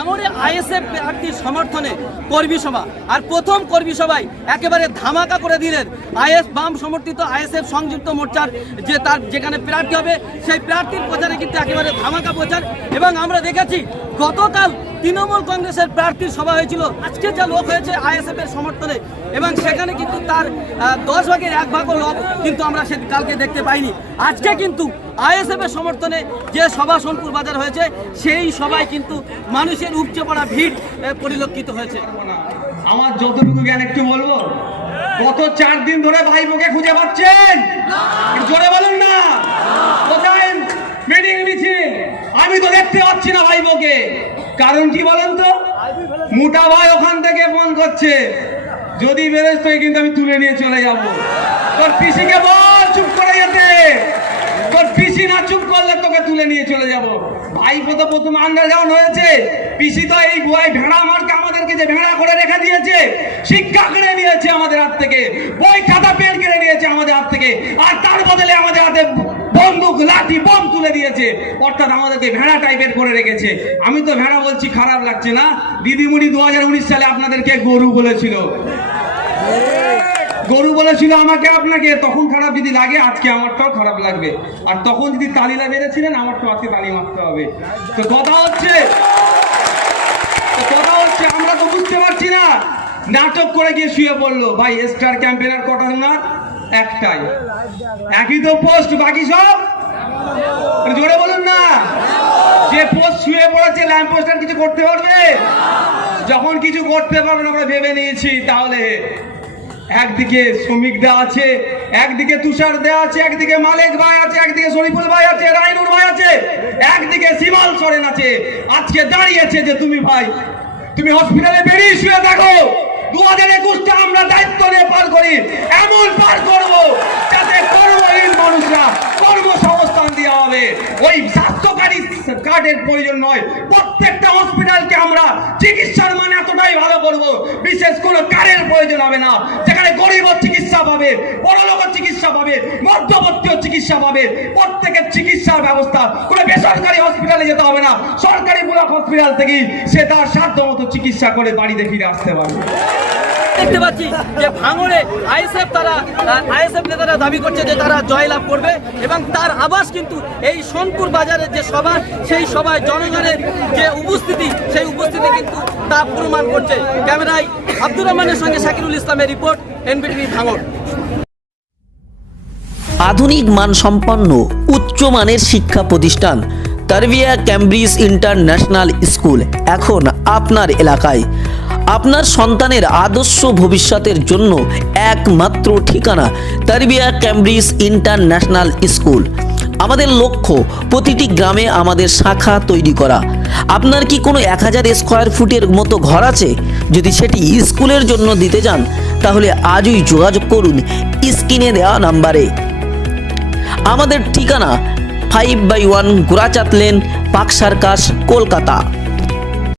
আমাদের আইএসএফ প্রার্থীর সমর্থনে কর্মী সভা। আর প্রথম কর্মী সভায় একেবারে ধামাকা করে দিলেন আইএস বাম সমর্থিত আইএসএফ সংযুক্ত মোর্চার যে তার যেখানে প্রার্থী হবে, সেই প্রার্থীর প্রচারে কিন্তু একেবারে ধামাকা প্রচার। এবং আমরা দেখেছি গতকাল তৃণমূল কংগ্রেসের প্রার্থীর সভা হয়েছিল। আজকে যা লোক হয়েছে আইএসএফ এর সমর্থনে। এবং সেখানে কিন্তু তার দশ ভাগের এক ভাগও লোক কিন্তু আমরা সে কালকে দেখতে পাইনি। আজকে কিন্তু আইএসএফ এর সমর্থনে যে সভা সোনপুর বাজার হয়েছে, সেই সভায় কিন্তু মানুষের উপচে পড়া ভিড় পরিলক্ষিত হয়েছে। আমার যতটুকু জ্ঞান একটু বলব, গত চার দিন ধরে ভাইপোকে খুঁজে পাচ্ছেন? জোরে বলুন না। কোথায়? মিটিং মিছিল। আমি তো দেখতে পাচ্ছি না ভাইপোকে কারণ কি বলেন তো? মোটা ভাই ওখান থেকে ফোন করছে। যদি বেরোস তো কিন্তু আমি তুলে নিয়ে চলে যাব। তোর পিসিকে বল চুপ করে যেতে তোর পিসি না চুপ করলে তোকে তুলে নিয়ে চলে যাব। ভাইপো তো প্রথম আন্ডারগ্রাউন্ড হয়েছে। পিসি তো এই বই ভেড়া মার্কা আমাদেরকে যে ভেড়া করে রেখে দিয়েছে, শিক্ষা কেড়ে নিয়েছে আমাদের হাত থেকে। বই, খাতা, পেন কেড়ে নিয়েছে আমাদের হাত থেকে। আর তার বদলে আমাদের হাতে বন্দুক, লাঠি, বম তুলে দিয়েছে। অর্থাৎ আমাদেরকে ভেড়া টাইপের করে রেখেছে। আমি তো ভেড়া বলছি, খারাপ লাগছে না? দিদিমণি দু হাজার উনিশ সালে আপনাদেরকে গরু বলেছিল। গরু বলেছিল আমাকে আপনাকে, তখন খারাপ যদি লাগে, আজকে আমারটাও খারাপ লাগবে। আর তখন যদি তালিলা মেরেছিলেন, আমারটাও আজকে তালি মারতে হবে। তো কথা হচ্ছে কথা হচ্ছে, আমরা তো বুঝতে পারছি না। নাটক করে গিয়ে শুয়ে পড়ল। ভাই, স্টার ক্যাম্পেনার কটা না, একটাই। একই তো পোস্ট, বাকি সব? জোরে বলুন না। যে পোস্ট শুয়ে পড়েছে, ল্যাম্প পোস্টার কিছু করতে পারবে? যখন কিছু করতে পারবে আমরা ভেবে নিয়েছি, তাহলে একদিকে শ্রমিক দা আছে, একদিকে তুষার দা আছে, একদিকে মালিক ভাই আছে, একদিকে শরীফুল ভাই আছে, রাইনুর ভাই আছে, একদিকে সিমাল সরেন আছে। আজকে দাঁড়িয়েছে যে তুমি ভাই, তুমি হসপিটালে বেরিয়ে শুয়ে দেখো দু হাজার একুশটা আমরা দায়িত্ব নিয়ে পার করি, এমন পার করব যাতে কর্মহীন মানুষরা কর্মসংস্থান দেওয়া হবে। ওই স্বাস্থ্যকারী কার্ডের প্রয়োজন নয়, প্রত্যেকটা হসপিটালকে আমরা চিকিৎসার মান এতটাই ভালো করব, বিশেষ কোনো কার্ডের প্রয়োজন হবে না। যেখানে গরিব চিকিৎসা পাবে বড় লোক চিকিৎসা পাবে মধ্যবর্তী চিকিৎসা পাবে। প্রত্যেকের চিকিৎসার ব্যবস্থা। কোনো বেসরকারি হসপিটালে যেতে হবে না। সরকারি মূলক হসপিটাল থেকেই সে তার সাধ্য মতো চিকিৎসা করে বাড়িতে ফিরে আসতে পারবে। দেখতে পাচ্ছি যে ভাঙড়ে আইএসএফ তারা, আইএসএফ নেতারা দাবি করছে যে তারা জয়লাভ করবে এবং তার আবাস কিন্তু এই সোনপুর বাজারের যে সভা, সেই সভায় জনগণের যে উপস্থিতি, সেই উপস্থিতি কিন্তু তা প্রমাণ করছে। ক্যামেরায় আব্দুর রহমানের সঙ্গে শাকিরুল ইসলামের রিপোর্ট, এনবিটিভি ভাঙড়। আধুনিক মানসম্পন্ন উচ্চমানের শিক্ষা প্রতিষ্ঠান তারবিয়া ক্যামব্রিজ ইন্টারন্যাশনাল স্কুল, এখন আপনার এলাকায়। আপনার সন্তানের আদর্শ ভবিষ্যতের জন্য একমাত্র ঠিকানা তারবিয়া ক্যামব্রিজ ইন্টারন্যাশনাল স্কুল। আমাদের লক্ষ্য প্রতিটি গ্রামে আমাদের শাখা তৈরি করা। আপনার কি কোনো এক হাজার স্কোয়ার ফুটের মতো ঘর আছে? যদি সেটি স্কুলের জন্য দিতে চান তাহলে আজই যোগাযোগ করুন স্ক্রিনে দেওয়া নাম্বারে। আমাদের ঠিকানা five by one Gorachand lane, Park Circus, Kolkata.